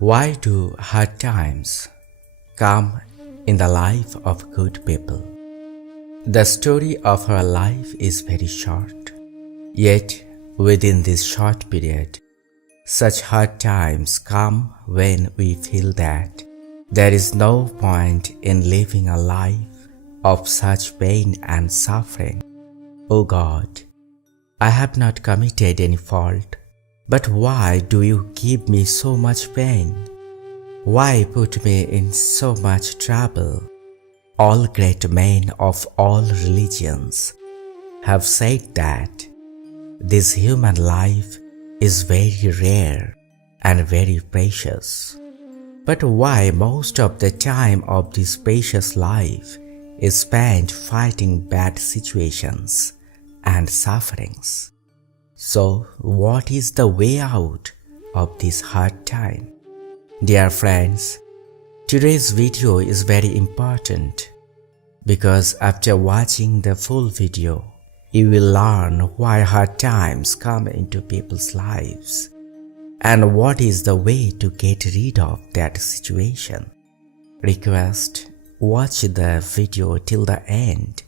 Why do hard times come in the life of good people? The story of our life is very short, yet within this short period, such hard times come when we feel that there is no point in living a life of such pain and suffering. O God, I have not committed any fault, but why do you give me so much pain? Why put me in so much trouble? All great men of all religions have said that this human life is very rare and very precious. But why most of the time of this precious life is spent fighting bad situations and sufferings? So what is the way out of this hard time? Dear friends, today's video is very important because after watching the full video, you will learn why hard times come into people's lives and what is the way to get rid of that situation. Request, watch the video till the end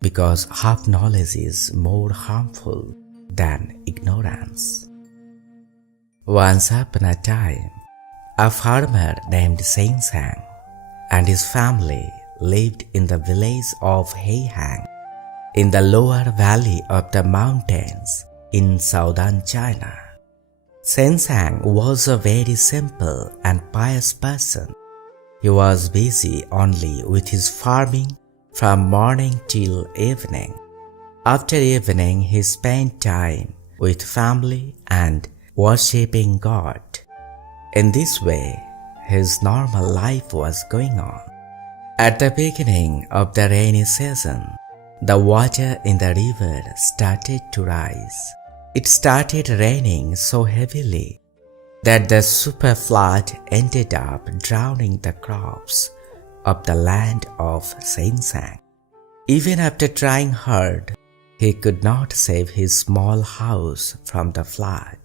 because half knowledge is more harmful than ignorance. Once upon a time, a farmer named Sensang and his family lived in the village of Heihang in the lower valley of the mountains in southern China. Sensang was a very simple and pious person. He was busy only with his farming from morning till evening. After evening, he spent time with family and worshipping God. In this way, his normal life was going on. At the beginning of the rainy season, the water in the river started to rise. It started raining so heavily that the super flood ended up drowning the crops of the land of Sensang. Even after trying hard, he could not save his small house from the flood.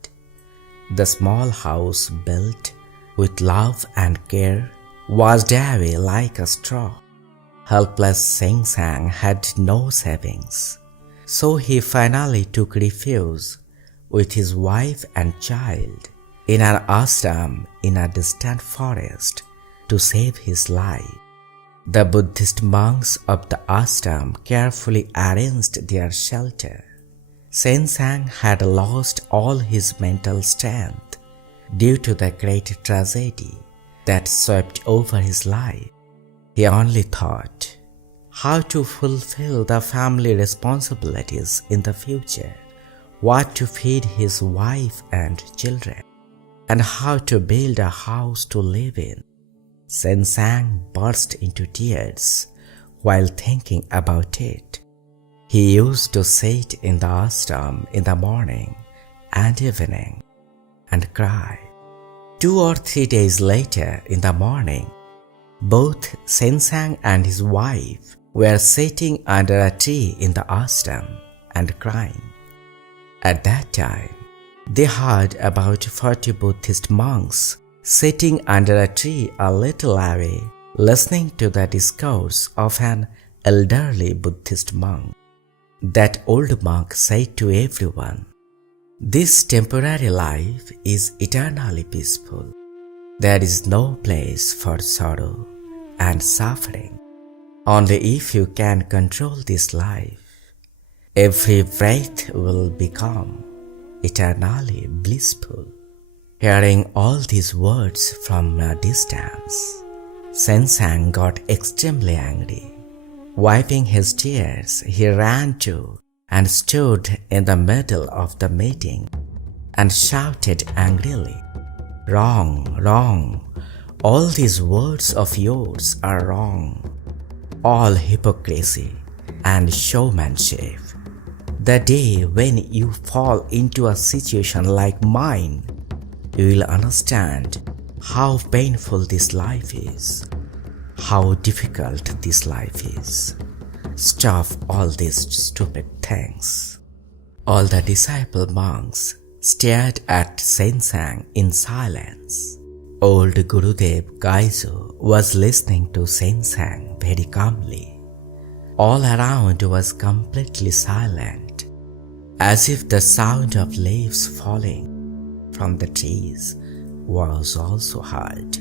The small house built with love and care was dry like a straw. Helpless Sensang had no savings, so he finally took refuge with his wife and child in an ashram in a distant forest to save his life. The Buddhist monks of the ashram carefully arranged their shelter. Sensang had lost all his mental strength due to the great tragedy that swept over his life. He only thought how to fulfill the family responsibilities in the future, what to feed his wife and children, and how to build a house to live in. Sensang burst into tears while thinking about it. He used to sit in the ashram in the morning and evening and cry. 2 or 3 days later in the morning, both Sensang and his wife were sitting under a tree in the ashram and crying. At that time, they heard about 40 Buddhist monks sitting under a tree a little away, listening to the discourse of an elderly Buddhist monk. That old monk said to everyone, "This temporary life is eternally peaceful. There is no place for sorrow and suffering. Only if you can control this life, every breath will become eternally blissful." Hearing all these words from a distance, Sensang got extremely angry. Wiping his tears, he ran to and stood in the middle of the meeting and shouted angrily, "Wrong, wrong! All these words of yours are wrong. All hypocrisy and showmanship. The day when you fall into a situation like mine, you will understand how painful this life is, how difficult this life is. Stop all these stupid things." All the disciple monks stared at Sensang in silence. Old Gurudev Kaiso was listening to satsang very calmly. All around was completely silent, as if the sound of leaves falling from the trees was also heard.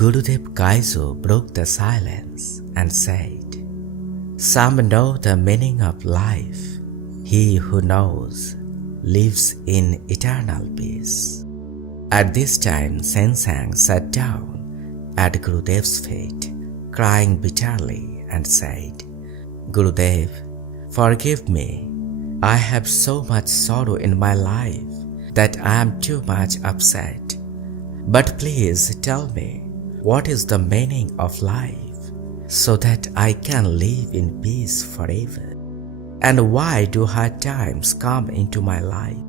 Gurudev Kaiso broke the silence and said, "Some know the meaning of life. He who knows lives in eternal peace." At this time, Satsang sat down at Gurudev's feet, crying bitterly, and said, "Gurudev, forgive me. I have so much sorrow in my life that I am too much upset. But please tell me, what is the meaning of life, so that I can live in peace forever? And why do hard times come into my life?"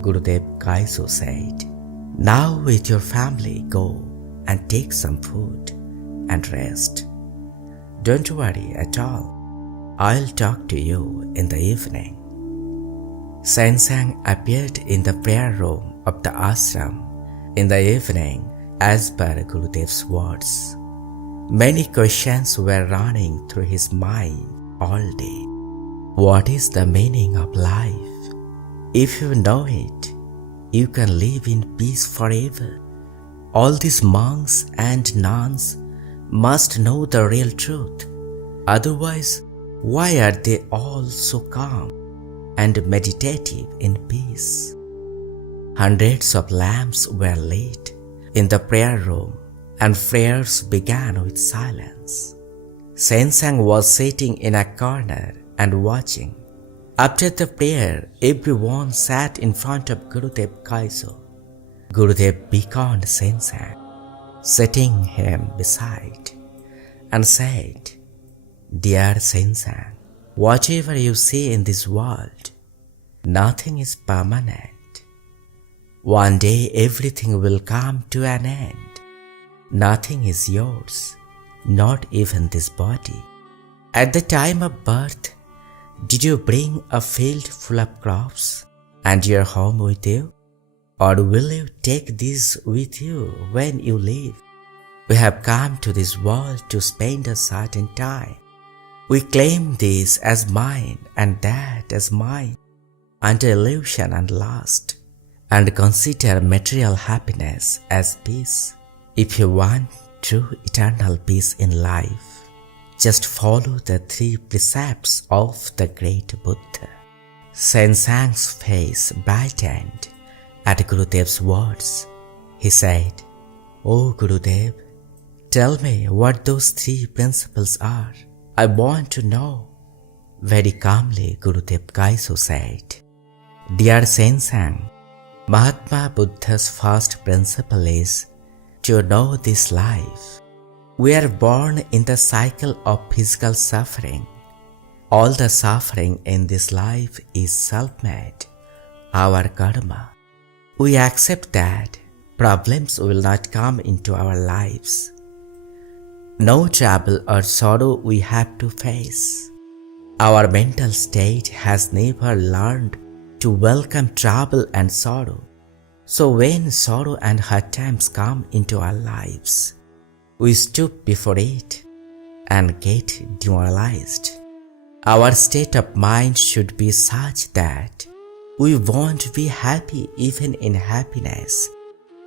Gurudev Kaiso said, "Now with your family go and take some food and rest. Don't worry at all. I'll talk to you in the evening." Satsang appeared in the prayer room of the ashram in the evening as per Gurudev's words. Many questions were running through his mind all day. What is the meaning of life? If you know it, you can live in peace forever. All these monks and nuns must know the real truth. Otherwise, why are they all so calm and meditative in peace? Hundreds of lamps were lit in the prayer room, and prayers began with silence. Satsang was sitting in a corner and watching. After the prayer, everyone sat in front of Gurudev Kaiso. Gurudev beckoned Satsang, sitting him beside, and said, "Dear Satsang, whatever you see in this world, nothing is permanent. One day everything will come to an end. Nothing is yours, not even this body. At the time of birth, did you bring a field full of crops and your home with you? Or will you take these with you when you leave? We have come to this world to spend a certain time. We claim this as mine and that as mine, under illusion and lust, and consider material happiness as peace. If you want true eternal peace in life, just follow the 3 precepts of the great Buddha." Satsang's face brightened at Gurudev's words. He said, "Oh Gurudev, tell me what those 3 principles are. I want to know." Very calmly, Gurudev Kaiso said, "Dear Satsang, Mahatma Buddha's first principle is to know this life. We are born in the cycle of physical suffering. All the suffering in this life is self-made, our karma. We accept that problems will not come into our lives. No trouble or sorrow we have to face. Our mental state has never learned to welcome trouble and sorrow. So when sorrow and hard times come into our lives, we stoop before it and get demoralized. Our state of mind should be such that we won't be happy even in happiness,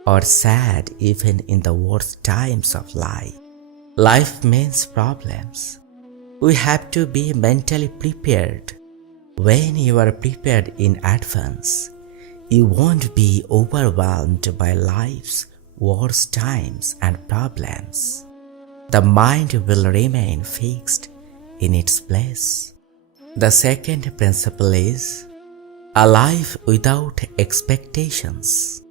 or sad even in the worst times of life. Life means problems. We have to be mentally prepared. When you are prepared in advance, you won't be overwhelmed by life's worst times and problems. The mind will remain fixed in its place." The second principle is a life without expectations.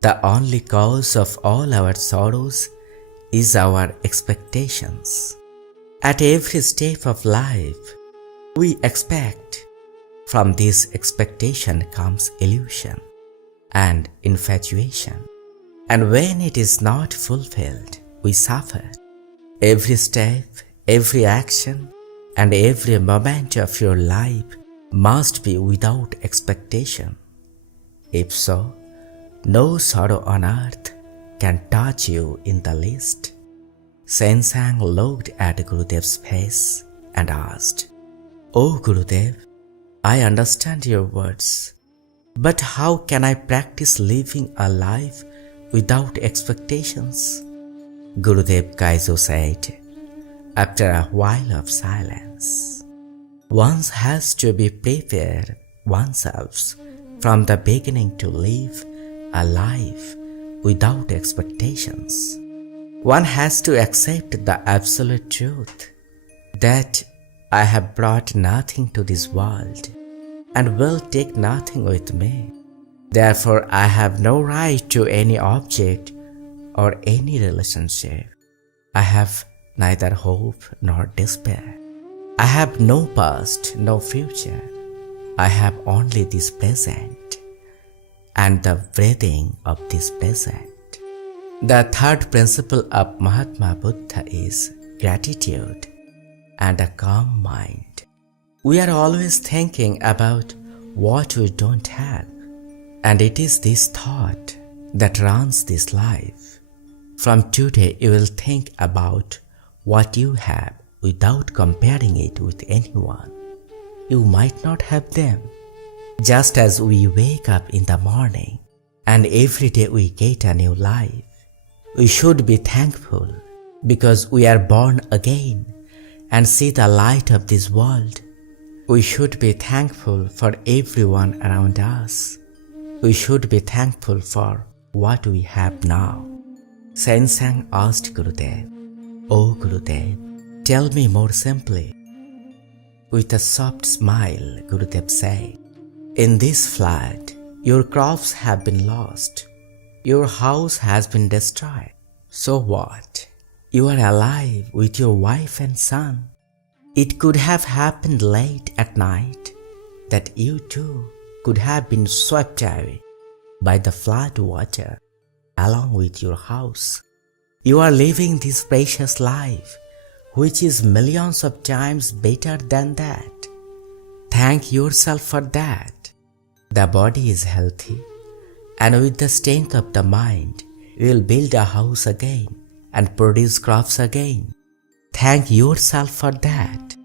The only cause of all our sorrows is our expectations. At every step of life, we expect. From this expectation comes illusion and infatuation. And when it is not fulfilled, we suffer. Every step, every action, and every moment of your life must be without expectation. If so, no sorrow on earth can touch you in the least. Sensang looked at Gurudev's face and asked, "Oh Gurudev, I understand your words, but how can I practice living a life without expectations?" Gurudev Kaiso said, after a while of silence, "One has to be prepared oneself from the beginning to live a life without expectations. One has to accept the absolute truth that I have brought nothing to this world and will take nothing with me. Therefore, I have no right to any object or any relationship. I have neither hope nor despair. I have no past, no future. I have only this present and the breathing of this present." The third principle of Mahatma Buddha is gratitude and a calm mind. We are always thinking about what we don't have, and it is this thought that runs this life. From today, you will think about what you have without comparing it with anyone. You might not have them. Just as we wake up in the morning and every day we get a new life, we should be thankful because we are born again and see the light of this world. We should be thankful for everyone around us. We should be thankful for what we have now. Sensang asked Gurudev, "Oh Gurudev, tell me more simply." With a soft smile, Gurudev said, "In this flood, your crops have been lost. Your house has been destroyed. So what? You are alive with your wife and son. It could have happened late at night that you too could have been swept away by the flood water along with your house. You are living this precious life, which is millions of times better than that. Thank yourself for that. The body is healthy, and with the strength of the mind, you will build a house again and produce crops again. Thank yourself for that.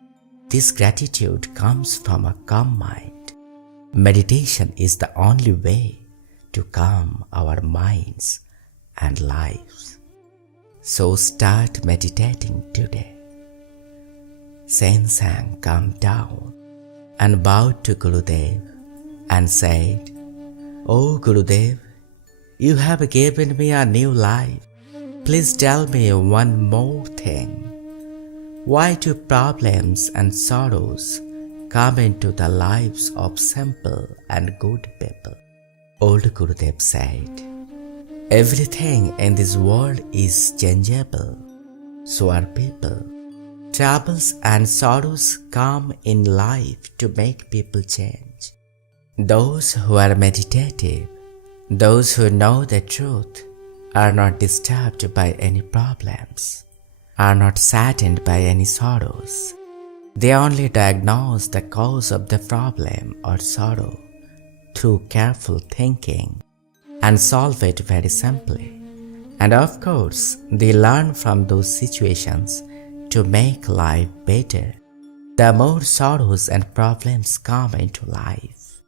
This gratitude comes from a calm mind. Meditation is the only way to calm our minds and lives. So start meditating today." Sensang calmed down and bowed to Gurudev and said, "Oh Gurudev, you have given me a new life. Please tell me one more thing. Why do problems and sorrows come into the lives of simple and good people?" Old Gurudev said, "Everything in this world is changeable. So are people. Troubles and sorrows come in life to make people change. Those who are meditative, those who know the truth, are not disturbed by any problems, are not saddened by any sorrows. They only diagnose the cause of the problem or sorrow through careful thinking and solve it very simply. And of course, they learn from those situations to make life better. The more sorrows and problems come into life,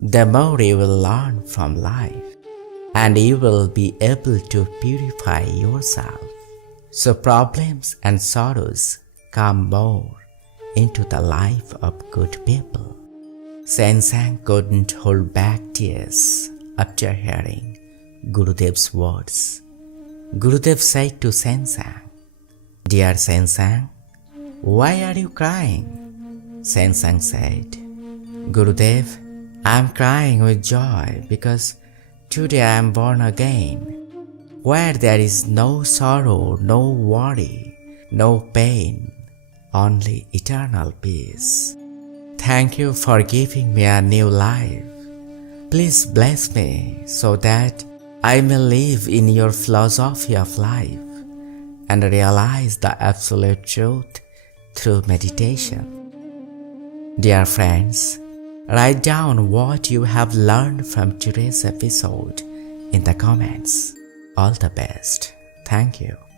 the more you will learn from life, and you will be able to purify yourself. So problems and sorrows come more into the life of good people." Sensang couldn't hold back tears after hearing Gurudev's words. Gurudev said to Sensang, "Dear Sensang, why are you crying?" Sensang said, "Gurudev, I am crying with joy because today I am born again, where there is no sorrow, no worry, no pain, only eternal peace. Thank you for giving me a new life. Please bless me so that I may live in your philosophy of life and realize the absolute truth through meditation." Dear friends, write down what you have learned from today's episode in the comments. all the best. Thank you.